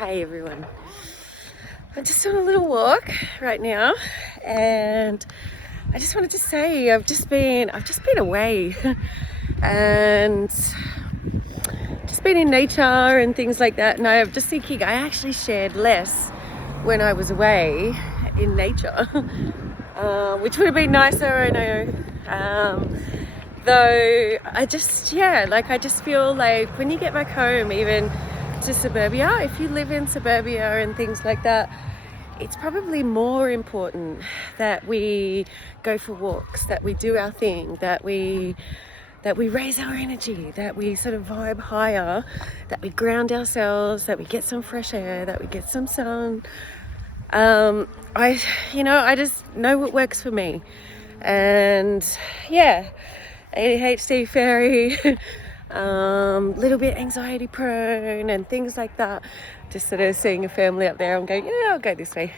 Hey everyone. I'm just on a little walk right now, and I just wanted to say I've just been away and just been in nature and things like that. And I'm just thinking I actually shared less when I was away in nature, which would have been nicer, I know. Though I just feel like when you get back home, even to suburbia, if you live in suburbia and things like that, it's probably more important that we go for walks, that we do our thing, that we raise our energy, that we sort of vibe higher, that we ground ourselves, that we get some fresh air, that we get some sun. I just know what works for me. And yeah, ADHD fairy, little bit anxiety prone and things like that. Just sort of seeing a family up there, I'm going, yeah, I'll go this way.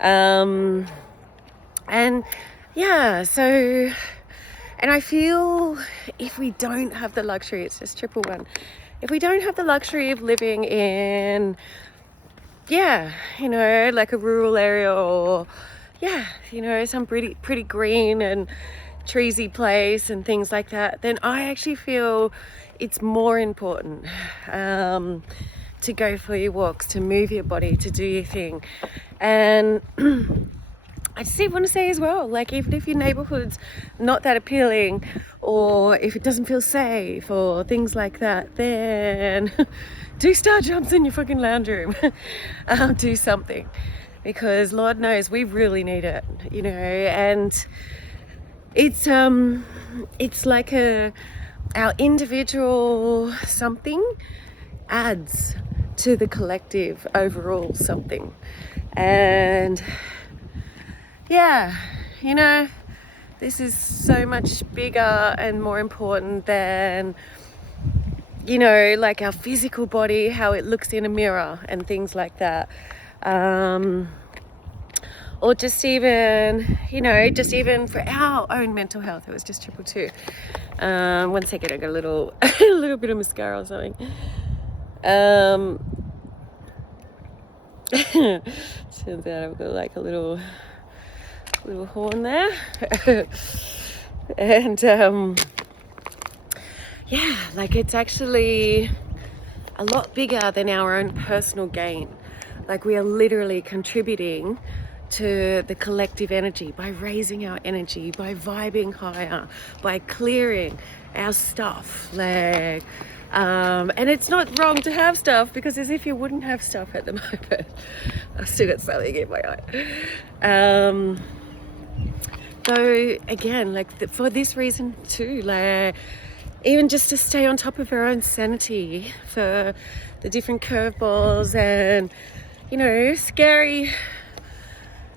And yeah, so, and I feel if we don't have the luxury, it's just triple one. If we don't have the luxury of living in, like a rural area, or some pretty green and treesy place and things like that, then I actually feel it's more important to go for your walks, to move your body, to do your thing. And I just want to say as well, like, even if your neighborhood's not that appealing, or if it doesn't feel safe or things like that, then do star jumps in your fucking lounge room. Do something, because Lord knows we really need it, and it's like our individual something adds to the collective overall something. And this is so much bigger and more important than like our physical body, how it looks in a mirror and things like that. Or just even for our own mental health. It was just 222. 1 second, I got a little bit of mascara or something. Turns out I've got like a little horn there. And like it's actually a lot bigger than our own personal gain. Like, we are literally contributing to the collective energy by raising our energy, by vibing higher, by clearing our stuff. Like, and it's not wrong to have stuff, because as if you wouldn't have stuff at the moment. I've still got something in my eye. So again, like for this reason too, like even just to stay on top of our own sanity, for the different curveballs and scary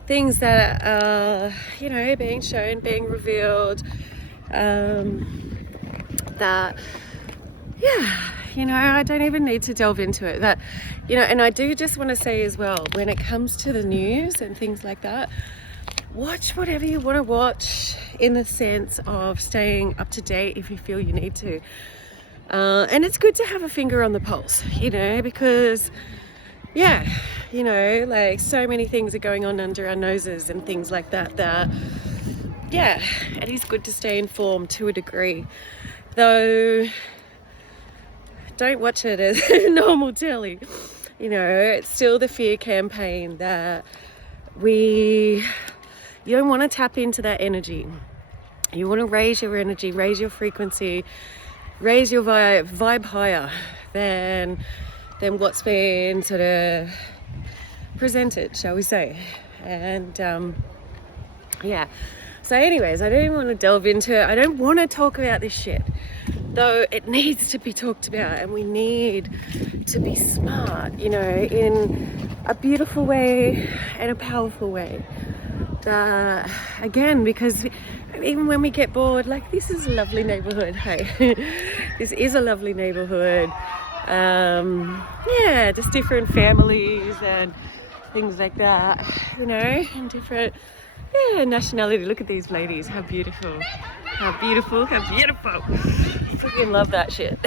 things that are being shown, being revealed, that I don't even need to delve into it. That and I do just want to say as well, when it comes to the news and things like that, watch whatever you want to watch, in the sense of staying up to date if you feel you need to. And it's good to have a finger on the pulse, because like so many things are going on under our noses and things like that, it is good to stay informed to a degree. Though, don't watch it as normal telly. It's still the fear campaign that you don't want to tap into that energy. You want to raise your energy, raise your frequency, raise your vibe higher than what's been sort of presented, shall we say. And so anyways, I don't even want to delve into it. I don't want to talk about this shit, though it needs to be talked about, and we need to be smart, in a beautiful way and a powerful way. Again, because even when we get bored, like, this is a lovely neighborhood. Hey, this is a lovely neighborhood. Just different families and things like that, and different nationality. Look at these ladies, how beautiful. I freaking love that shit.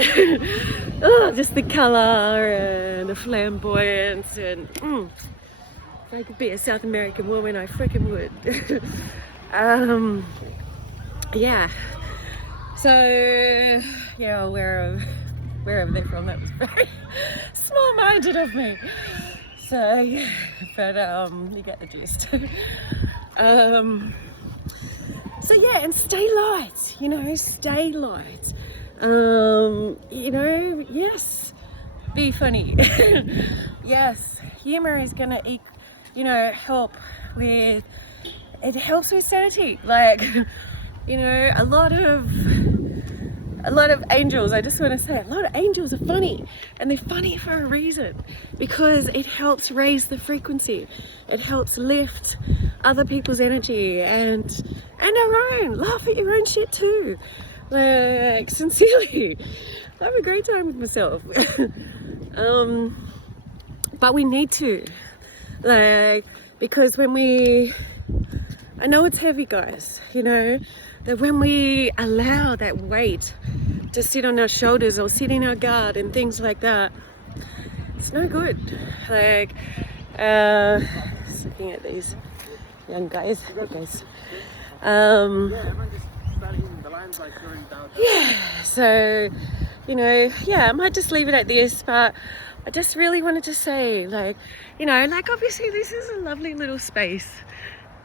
Oh, just the colour and the flamboyant, and if I could be a South American woman, I freaking would. Yeah. So yeah, wherever they're from, that was very small-minded of me. So yeah, but you get the gist. So yeah, and stay light, you know, stay light. You know, yes, be funny. Yes, humor is gonna, you know, help with, it helps with sanity. Like, you know, a lot of angels, I just want to say, a lot of angels are funny, and they're funny for a reason, because it helps raise the frequency. It helps lift other people's energy and our own. Laugh at your own shit too. Like, sincerely, I have a great time with myself. But we need to, like, because when I know it's heavy, guys, you know, that when we allow that weight to sit on our shoulders or sit in our gut and things like that, it's no good. Like, just looking at these young guys. Yeah, so, you know, yeah, I might just leave it at this, but I just really wanted to say, like, you know, like, obviously this is a lovely little space,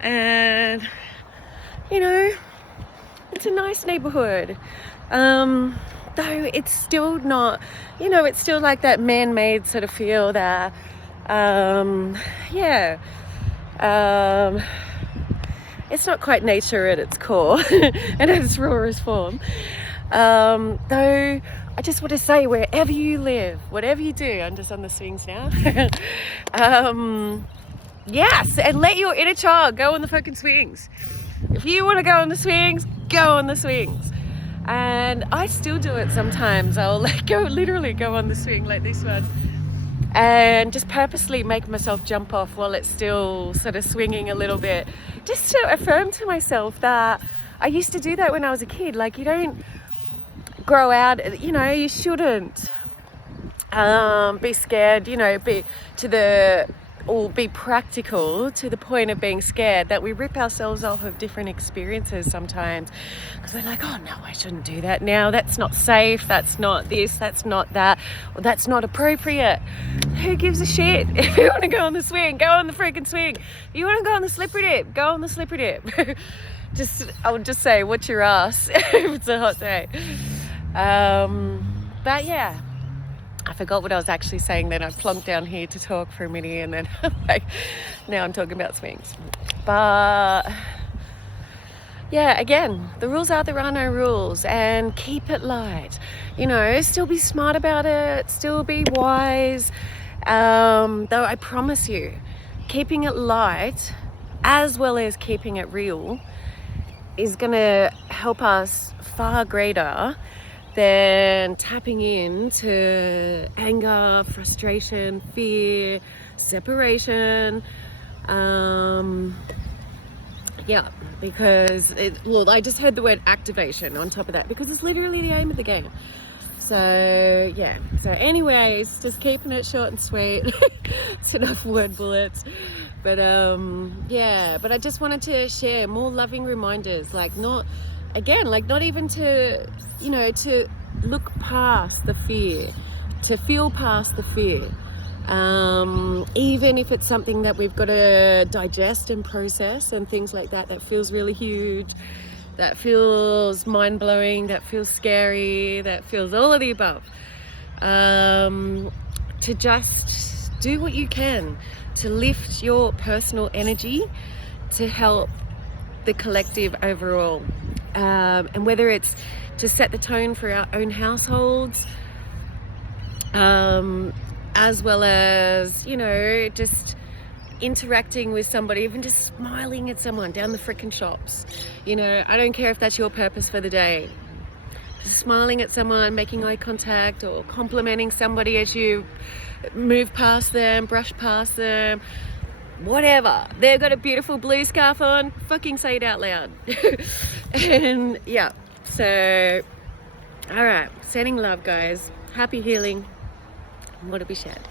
and, you know, it's a nice neighborhood, though it's still not, you know, it's still like that man-made sort of feel that, yeah, it's not quite nature at its core and at its rawest form. Though I just want to say, wherever you live, whatever you do, I'm just on the swings now. Yes, and let your inner child go on the fucking swings. If you want to go on the swings, go on the swings. And I still do it sometimes. I'll literally go on the swing like this one, and just purposely make myself jump off while it's still sort of swinging a little bit, just to affirm to myself that I used to do that when I was a kid. Like, you don't grow out, you know, you shouldn't be scared, you know, be practical to the point of being scared that we rip ourselves off of different experiences sometimes, because we're like, oh no, I shouldn't do that now, that's not safe, that's not this, that's not that, or that's not appropriate. Who gives a shit? If you want to go on the swing, go on the freaking swing. If you want to go on the slippery dip, go on the slippery dip. I would just say, watch your ass if it's a hot day. But yeah, I forgot what I was actually saying then. I plunked down here to talk for a minute, and then like, now I'm talking about swings. But yeah, again, the rules are there are no rules, and keep it light. You know, still be smart about it, still be wise. Though I promise you, keeping it light as well as keeping it real is going to help us far greater than tapping into anger, frustration, fear, separation. Yeah, because I just heard the word activation on top of that, because it's literally the aim of the game. So yeah, so anyways, just keeping it short and sweet. It's enough word bullets. But yeah, but I just wanted to share more loving reminders, like not even to, you know, to look past the fear, to feel past the fear, even if it's something that we've got to digest and process and things like that, that feels really huge, that feels mind-blowing, that feels scary, that feels all of the above. To just do what you can to lift your personal energy to help the collective overall. And whether it's to set the tone for our own households, as well as, you know, just interacting with somebody, even just smiling at someone down the frickin' shops. You know, I don't care if that's your purpose for the day. Just smiling at someone, making eye contact, or complimenting somebody as you move past them, brush past them, whatever. They've got a beautiful blue scarf on, fucking say it out loud. And yeah, so all right, sending love, guys. Happy healing. more to be shared.